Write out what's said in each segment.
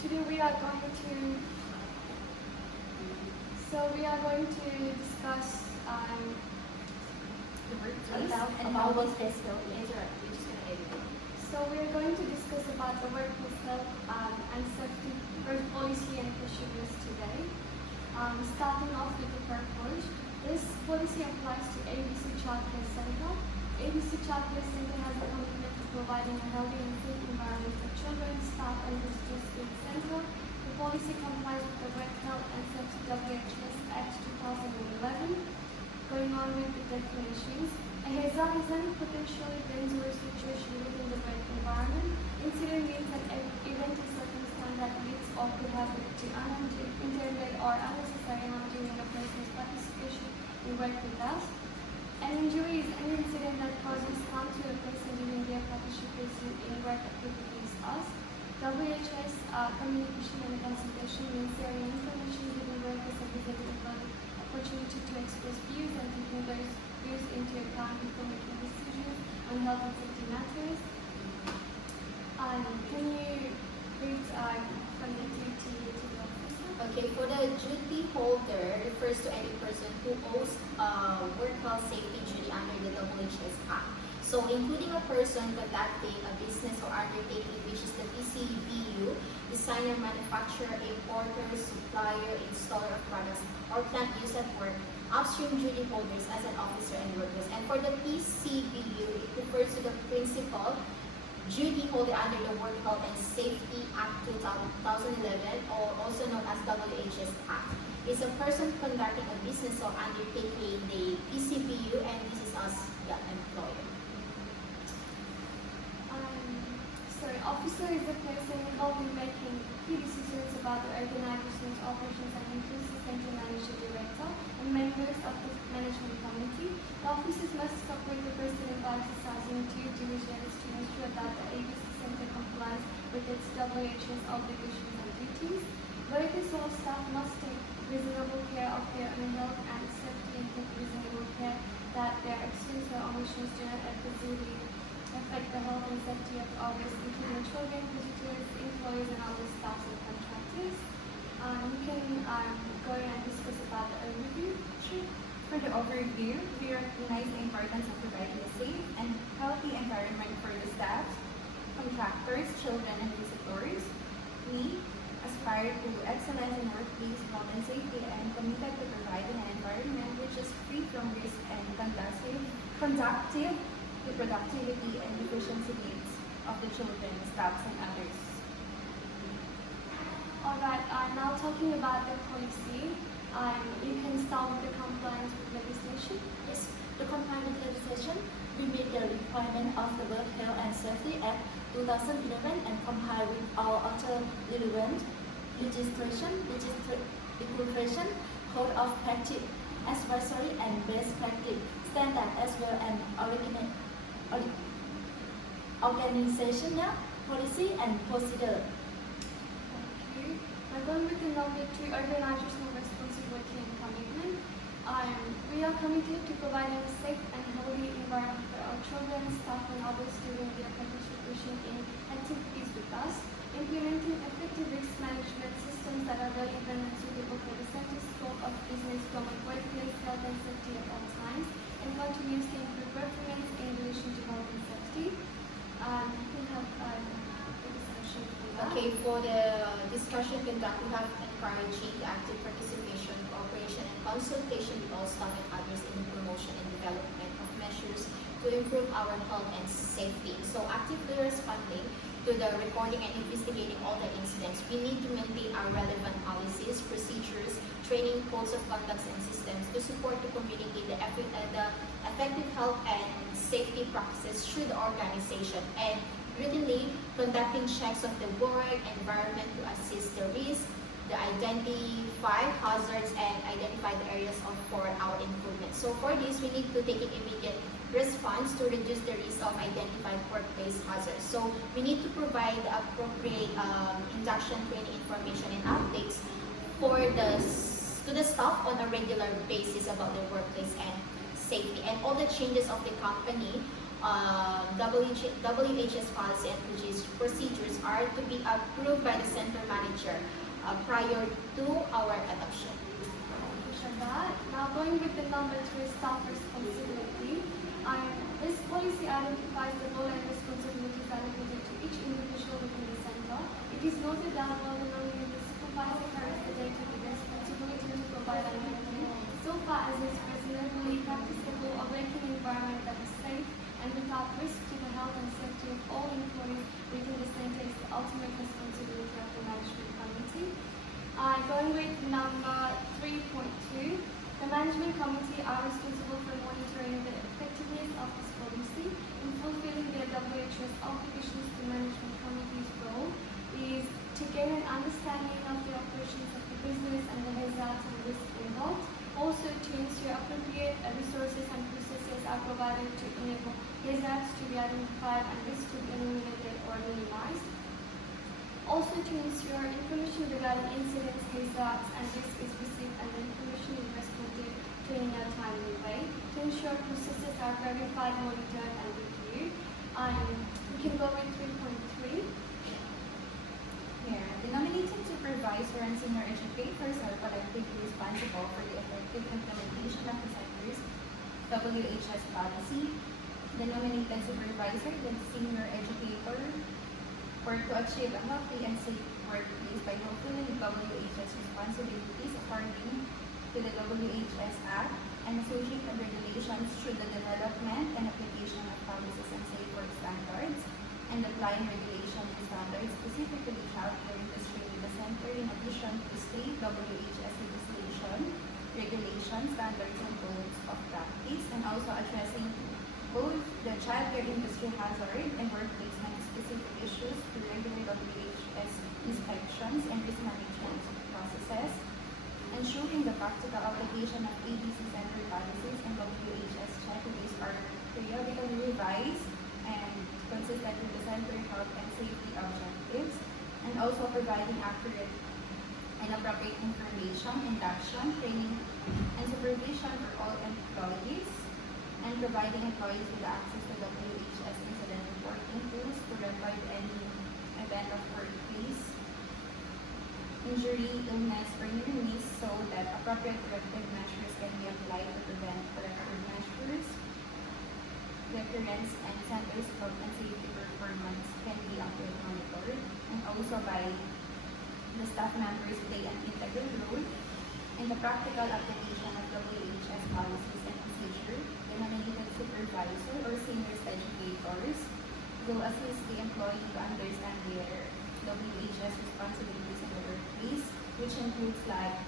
today we are going to discuss about workplace health. Later, we're just gonna edit it. we are going to discuss about the workplace health and safety policy and procedures today. Starting off with the purpose, this policy applies to ABC Childcare Center. ABC Childcare Center has a commitment to providing a healthy and safe environment for children, staff, and visitors to the center. The policy complies with the Work Health and Safety WHS Act 2011. Going on with the definitions, a hazard is any potentially dangerous situation within the work environment. Incident means an event or circumstance that leads or could have to unintended or unnecessary harm during a person's participation in work with us. An injury is any incident that causes harm to a person during their participation in work activities us. WHS communication and consultation means sharing information giving workers a visible opportunity to express views and taking those views into account before making decisions on health and safety matters. Can you read from the duty to the officer? Okay, for the duty holder refers to any person who owes work health safety duty under the WHS Act. So, including a person conducting a business or undertaking which is the PCBU, designer, manufacturer, importer, supplier, installer of products, or plant use at work, upstream duty holders as an officer and workers. And for the PCBU, it refers to the principal duty holder under the Work Health and Safety Act 2011, or also known as WHS Act. It's a person conducting a business or undertaking the PCBU, and this is us, the employer. Officer is the person involved in making key decisions about the organization's operations and includes the center manager director and members of the management committee. The officers must support the person by exercising due diligence to ensure that the ABC Center complies with its WHS obligations and duties. Workers or staff must take reasonable care of their own health and safety and take reasonable care that their actions or omissions do not adversely affect the health and safety of others, including children, visitors, employees, and other staff and contractors. You can go and discuss about the overview. Sure. For the overview, we recognize the importance of providing a safe and healthy environment for the staff, contractors, children, and visitors. We aspire to excellence in workplace health and safety and committed to providing an environment which is free from risk and conductive to productivity and efficiency needs of the children, staffs, and others. Alright, now talking about the policy, you can start with the compliance with legislation. Yes, to comply with legislation, we meet the requirement of the Work Health and Safety Act 2011 and comply with all other relevant legislation, regulation, code of practice, advisory and best practice standard, as well as organizational policy and procedure. Okay. Now going with the number 2, organizational responsibility and commitment. We are committed to providing a safe and healthy environment for our children, staff, and others during their participation in activities with us, implementing effective risk management systems that are relevant and suitable for the center's scope of business, promote workplace health and safety at all times, and continuously improve performance in relation to health and safety. You can have a discussion for that. Okay, for the discussion conduct, we have encouraging the active participation, cooperation, and consultation with all staff and others in the promotion and development of measures to improve our health and safety. So, actively responding to the recording and investigating all the incidents, we need to maintain our relevant policies, procedures, training, codes of conduct, and systems to support the community the effective health and safety practices through the organization, and routinely conducting checks of the work environment to assist the risk, the identify hazards, and identify the areas for our improvement. So for this, we need to take an immediate response to reduce the risk of identified workplace hazards. So we need to provide appropriate induction, training, information, and updates to the staff on a regular basis about the workplace and safety, and all the changes of the company. WHS policy and procedures are to be approved by the center manager prior to our adoption. Now going with the number 3, staff responsibility. This policy identifies the role and responsibilities allocated to each individual within the center. It is noted that while the supervisor carries the day-to-day responsibility to provide and maintain, so far as is reasonably practicable, a working environment that is safe and without risk to the health and safety of all employees within the center is the ultimate responsibility of the management committee. Going with number 3.2, the management committee are responsible for monitoring the effectiveness of this policy. In fulfilling their WHS obligations, the management committee's role is to gain an understanding of the operations of the business and the hazards and risks involved. Also to ensure appropriate resources and processes are provided to enable hazards to be identified and risks to be eliminated or minimized. Also to ensure information regarding incidents, hazards and risks is received and the information is responded to in a timely way. To ensure processes are verified, monitored and reviewed. We can go with 3.3. Here, the nominated supervisor and senior educators are collectively responsible for the effective implementation of the center's WHS policy. The nominated supervisor, the senior educator, work to achieve a healthy and safe workplace by fulfilling WHS responsibilities according to the WHS Act and associated regulations through the development and application of policies and safe work standards and applying regulations and standards specific to the childcare industry with the center in addition to state WHS legislation, regulations, standards, and codes of practice, and also addressing both the childcare industry hazard and workplace specific issues through regular WHS inspections and risk management processes, ensuring the practical application of ABC center policies and WHS checklists are periodically revised and consistent with the center health and safety objectives, and also providing accurate and appropriate information, induction, training, and supervision for all employees, and providing employees with access to WHS incident reporting tools to record any event of workplace injury, illness, or near miss so that appropriate corrective measures can be applied to prevent corrective measures. The occurrence and center's health and safety performance can be accurately monitored, and also by the staff members play an integral role in the practical application of WHS policies and procedures. The nominated supervisor or senior educators will assist the employee to understand their WHS responsibilities in the workplace, which includes like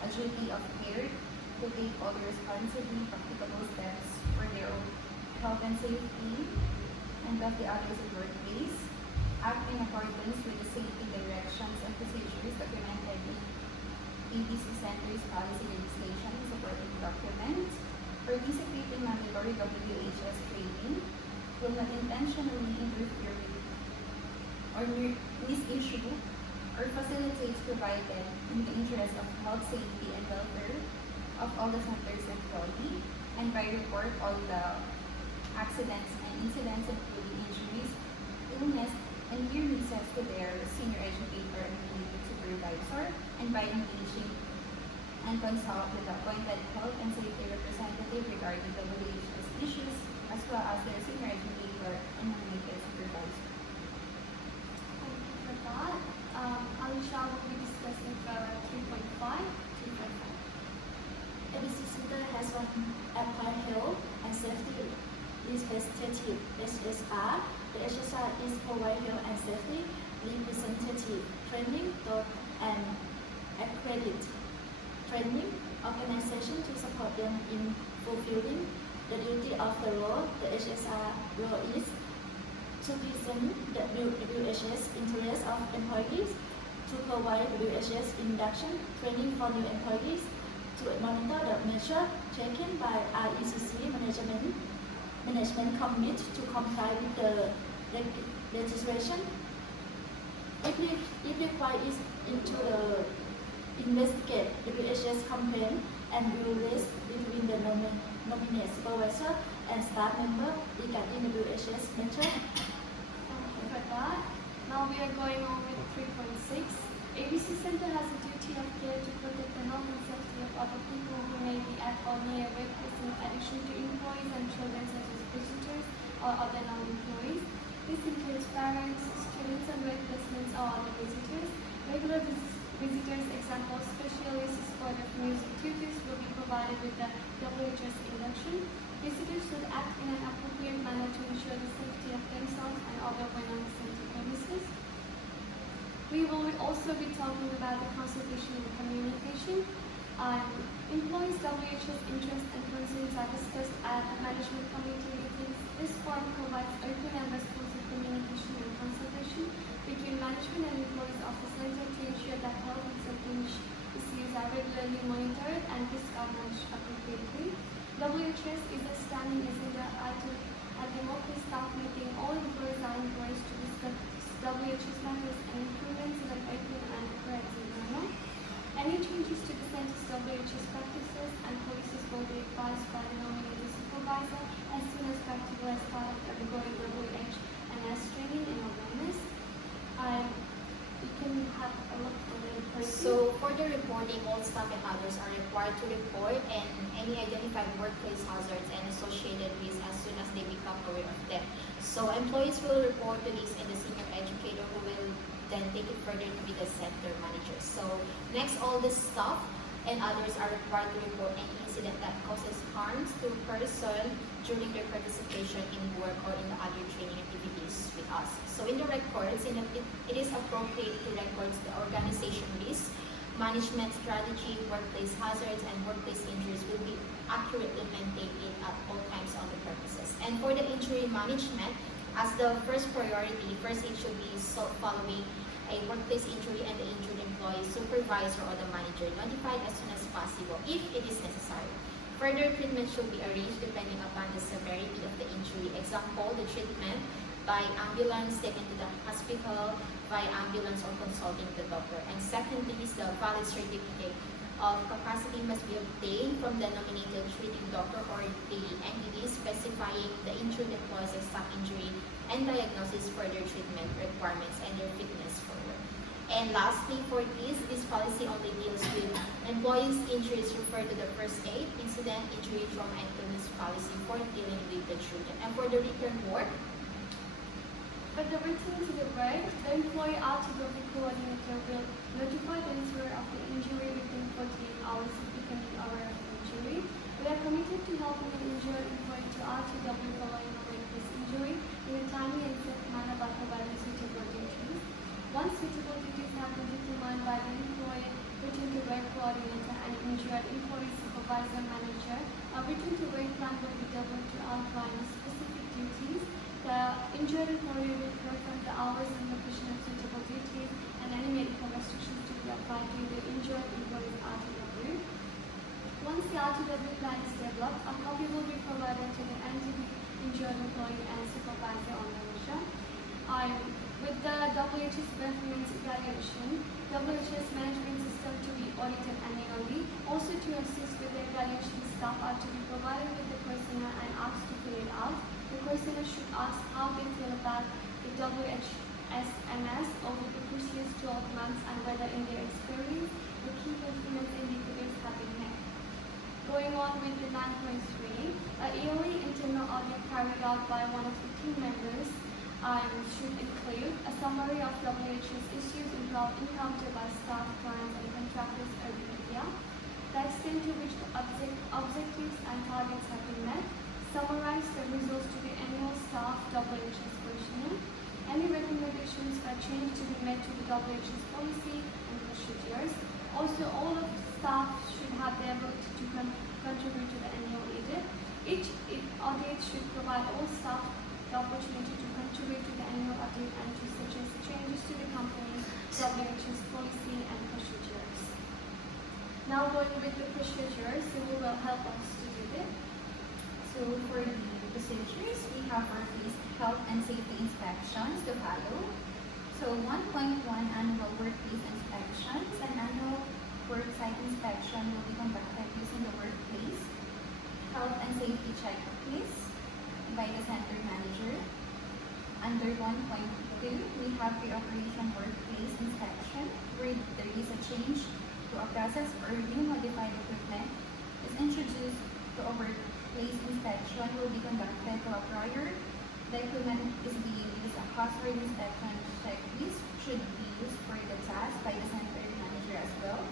a duty of care to take all the responsible practicable steps for their own health and safety and of the others in the workplace, act in accordance with the safety directions and procedures documented in ABC Center's policy legislation and supporting documents, participate in mandatory WHS training, will not intentionally interfere with or misissue or facilitates provided in the interest of health, safety, and welfare of all the center's employees, and by report all the accidents and incidents including injuries, illness, and near misses to their senior educator and related supervisor, and by engaging and consult with the appointed health and safety representative regarding WHS issues, as well as their senior educator and nominated supervisor. Thank you for that. Alisha will be discussing for 3.5. ABC Center has one applied health and safety representative, HSR. The HSR is provide health and safety representative training and accredit training organization to support them in fulfilling the duty of the role. The HSR role is to present the WHS interest of employees, to provide WHS induction training for new employees, to monitor the measure taken by RECC management commit to comply with the legislation. If required, is into the investigate WHS complaint and will raise between the nominee supervisor and staff member regarding the WHS method. Thank you for that. Now we are going on with 3.6. ABC Center has a duty of care to protect the health and safety of other people who may be at or near a workplace in addition to employees and children such as visitors or other non-employees. This includes parents, students and workplace mates or other visitors. Regular visitors, example specialists for the music tutors, will be provided with the WHS induction. Visitors should act in an appropriate manner to ensure the safety of themselves and other when on the center premises. We will also be talking about the consultation and communication. Employees' WHS interests and concerns are discussed at management committee meetings. This forum provides open and responsive communication and consultation between management and employees of the center to ensure that health and safety issues are regularly monitored and risks are managed appropriately. WHS is a standing agenda item at the monthly staff meeting. All employees are encouraged to discuss WHS matters and improvements in an open and cooperative manner. Any changes to the center's WHS practices and policies will be advised by the nominated supervisor as soon as practical as part of the ongoing WHS training and awareness. You can have a look at the person. So for the reporting, all staff and others are required to report and any identified workplace hazards and associated risks as soon as they become aware of them. So employees will report to this and the senior educator who will then take it further to be the center manager. So next, all the staff and others are required to report any incident that causes harms to person during their participation in work or in the other training activities with us. So in the records, it is appropriate to record the organization risk, management strategy, workplace hazards, and workplace injuries will be accurately maintained at all times on the premises. And for the injury management, as the first priority, first aid should be following a workplace injury and the injured employee, supervisor, or the manager notified as soon as possible if it is necessary. Further treatment should be arranged depending upon the severity of the injury. Example, the treatment by ambulance taken to the hospital, by ambulance or consulting the doctor. And secondly is the valid certificate of capacity must be obtained from the nominated treating doctor or the entity specifying the injured employee's exact injury and diagnosis, further treatment requirements, and their fitness for work. And lastly, for this policy only deals with employees' injuries referred to the first aid, incident, injury, trauma, and illness policy for dealing with the children. And for the return work, for the return to the work, the employee RTW coordinator will notify the insurer of the injury within 48 hours of becoming aware of the injury. We are committed to helping an injured employee to RTW following a workplace injury in a timely and safe manner by providing suitable duties. Once suitable duties have been determined by the employer, return to work coordinator and injured employee supervisor manager, a return to work plan will be developed to outline specific duties. The injured employee will confirm the hours and location of suitable duties and any medical restrictions to be applied to the injured employee's RTW. Once the RTW plan is developed, a copy will be provided to the entity, injured employee, and supervisor on the mission. With the WHS performance evaluation, WHS management system to be audited annually. Also to assist with the evaluation, staff are to be provided with the questionnaire and asked to fill it out. The questionnaire should ask how they feel about the WHSMS over the previous 12 months and whether in their experience the key performance indicators have been met. Going on with the 9.3, a yearly internal audit carried out by one of the team members should include a summary of WHS issues encountered by staff, clients, and contractors over the year, the extent to which the objectives and targets have been met, summarize the results to the annual staff WHS questionnaire, any recommendations for change to be made to the WHS policy and procedures. Also, all of the staff should have the ability to contribute to the annual audit. Each audit should provide all staff the opportunity to contribute to the annual audit and to suggest changes to the company's WHS policy and procedures. Now going with the procedures, who will help us to do this. So for the procedures, we have our health and safety inspections to follow. So 1.1 annual workplace inspections. An annual worksite inspection will be conducted using the workplace health and safety checklist. by the center manager. Under 1.2, we have pre-operation workplace inspection, where there is a change to a process or new modified equipment is introduced to a workplace inspection will be conducted to a prior the equipment is being used. A hazard inspection checklist should be used for the task by the center manager as well.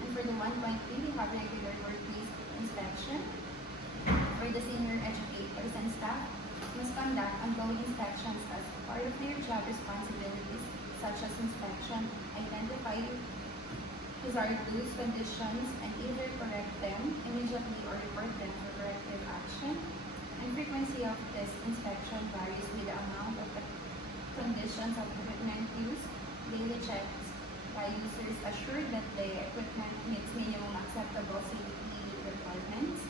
And for the 1.3, we have regular workplace inspection, where the senior educators and staff must conduct ongoing inspections as part of their job responsibilities, such as inspection, identify hazardous conditions, and either correct them immediately or report them for corrective action. And frequency of this inspection varies with the amount of the conditions of equipment used. Daily checks by users assure that the equipment meets minimum acceptable safety requirements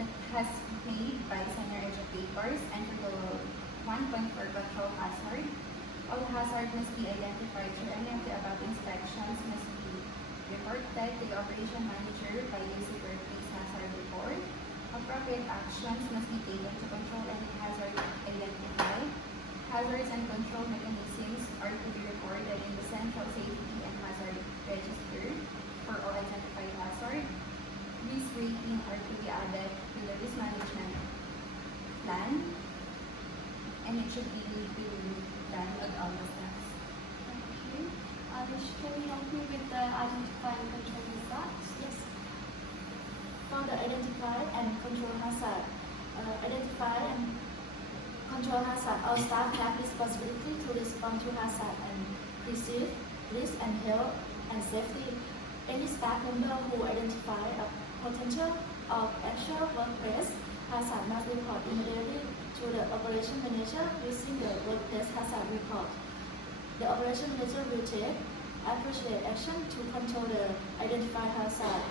that has made by senior educators. And for the 1.4 control hazard, all hazard must be identified through any of the above inspections must be reported to the operation manager by using workplace hazard report. Appropriate actions must be taken to control any hazard identified. Hazards and control mechanisms are to be recorded in the Central Safety and Hazard Register for all identified hazards. Risk rating are to be added to the risk management plan, and it should be done at all the steps. Okay. Alish, can you help me with the identify and control results? Yes. For the identify and control hazard, identify and control hazard, all staff have responsibility to respond to hazard and perceive risk and health and safety. Any staff member who identify a potential or actual workplace hazard must report immediately to the operation manager using the workplace hazard report. The operation manager will take appropriate action to control the identified hazard.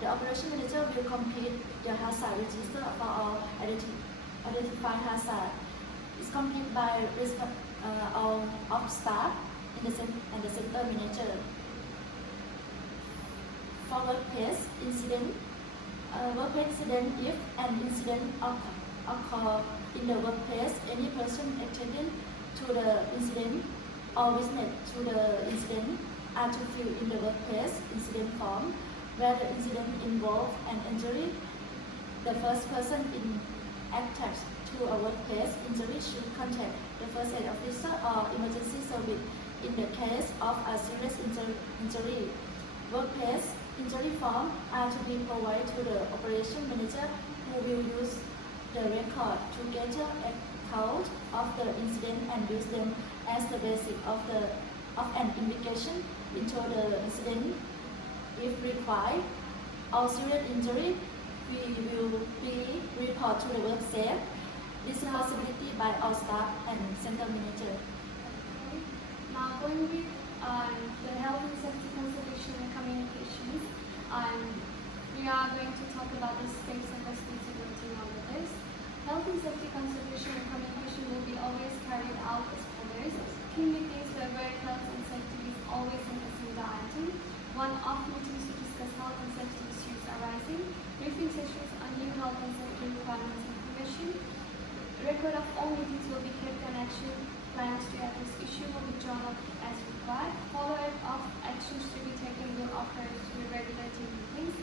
The operation manager will complete the hazard register for all identified hazard. It's completed by all of staff and the center manager. For workplace incident, if an incident occur in the workplace, any person attending to the incident or witness to the incident are to fill in the workplace incident form where the incident involved an injury. The first person attached to a workplace injury should contact the first aid officer or emergency service in the case of a serious injury. Workplace injury form are to be provided to the operation manager, who will use the record to gather account of the incident and use them as the basis of an investigation into the incident. If required, all serious injury will be reported to the work safe. Responsibility by all staff and center manager. Okay. Now going with the health and safety conservation and communications, we are going to talk about the stakes and responsibility under this. Health and safety conservation and communication will be always carried out as follows. Key meetings where work health and safety is always an agenda item. One-off meetings to discuss health and safety issues arising. Briefing sessions on new health and safety requirements and information. Record of all meetings will be kept and action plans to address issue will be drawn up as required. Follow-up of actions to be taken will occur through regular team meetings.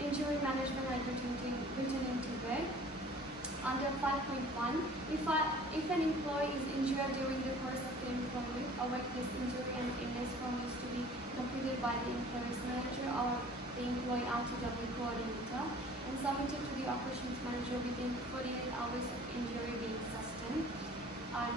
Injury management and returning to work. Under 5.1, if an employee is injured during the course of the employment, a workplace injury and illness form is to be completed by the employer's manager or the employee RTW coordinator and submitted to the operations manager within 48 hours of injury being sustained.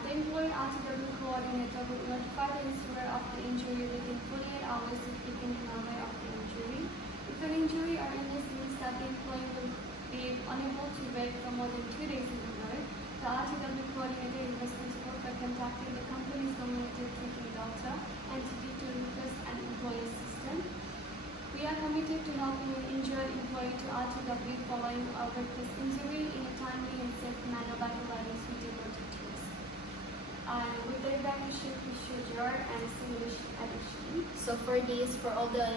The employee RTW coordinator will notify the insurer of the injury within 48 hours if taken aware of the injury. If an injury or illness means that the employee will be unable to work for more than 2 days in a row, the RTW coordinator is responsible for contacting the company's nominated treating doctor entity to request an employee assistant. We are committed to helping an injured employee to RTW following a workplace injury in a timely and safe manner by providing suitable details. With the evacuation procedure and simulation addition. So for this, for all the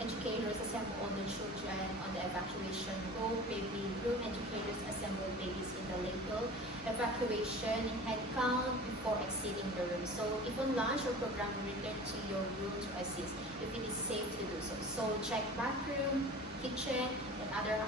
educators, assemble all the children on the evacuation room, baby room educators assemble babies in the label, evacuation and head count before exceeding the room. So if on lunch or program, return to your room to assist if it is safe to do so. So check bathroom, kitchen, and other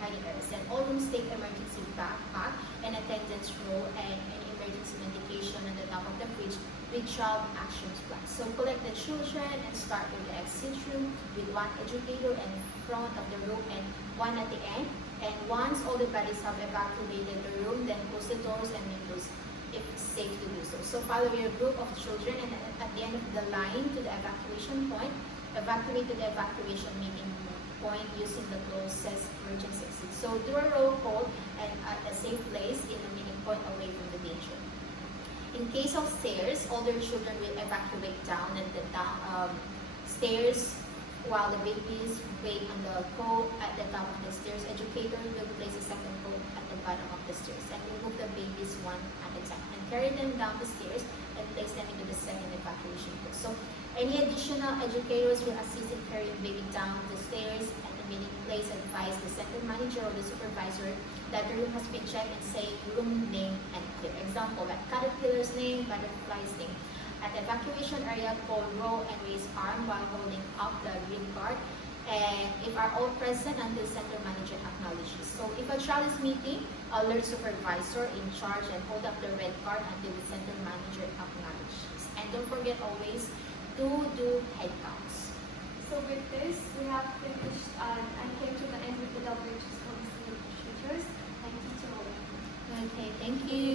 hiding areas. And all rooms take emergency backpack and attendance roll and emergency medication on the top of the fridge with child action plan. So collect the children and start with the exit room with one educator in front of the room and one at the end. And once all the bodies have evacuated the room, then close the doors and windows if safe to do so. So follow your group of children and at the end of the line to the evacuation point, evacuate to the evacuation meeting point using the closest emergency exit. So do a roll call and at a safe place in the meeting point away from the danger. In case of stairs, older children will evacuate down at the stairs while the babies wait on the coat at the top of the stairs. Educator will place a second coat at the bottom of the stairs and remove the babies one at a time and carry them down the stairs and place them into the second evacuation coat. So any additional educators will assist in carrying baby down the stairs at the meeting place. Advise the center manager or the supervisor that the room has been checked and say room name and clear. Example like caterpillar's name, butterfly's name. At the evacuation area, call roll and raise arm while holding up the green card. And if are all present until center manager acknowledges. So if a child is meeting, alert supervisor in charge and hold up the red card until the center manager acknowledges. And don't forget always to do head counts. So with this, we have finished and came to the end with the WHS Policies and Procedures. Thank you to all of you. Okay, thank you.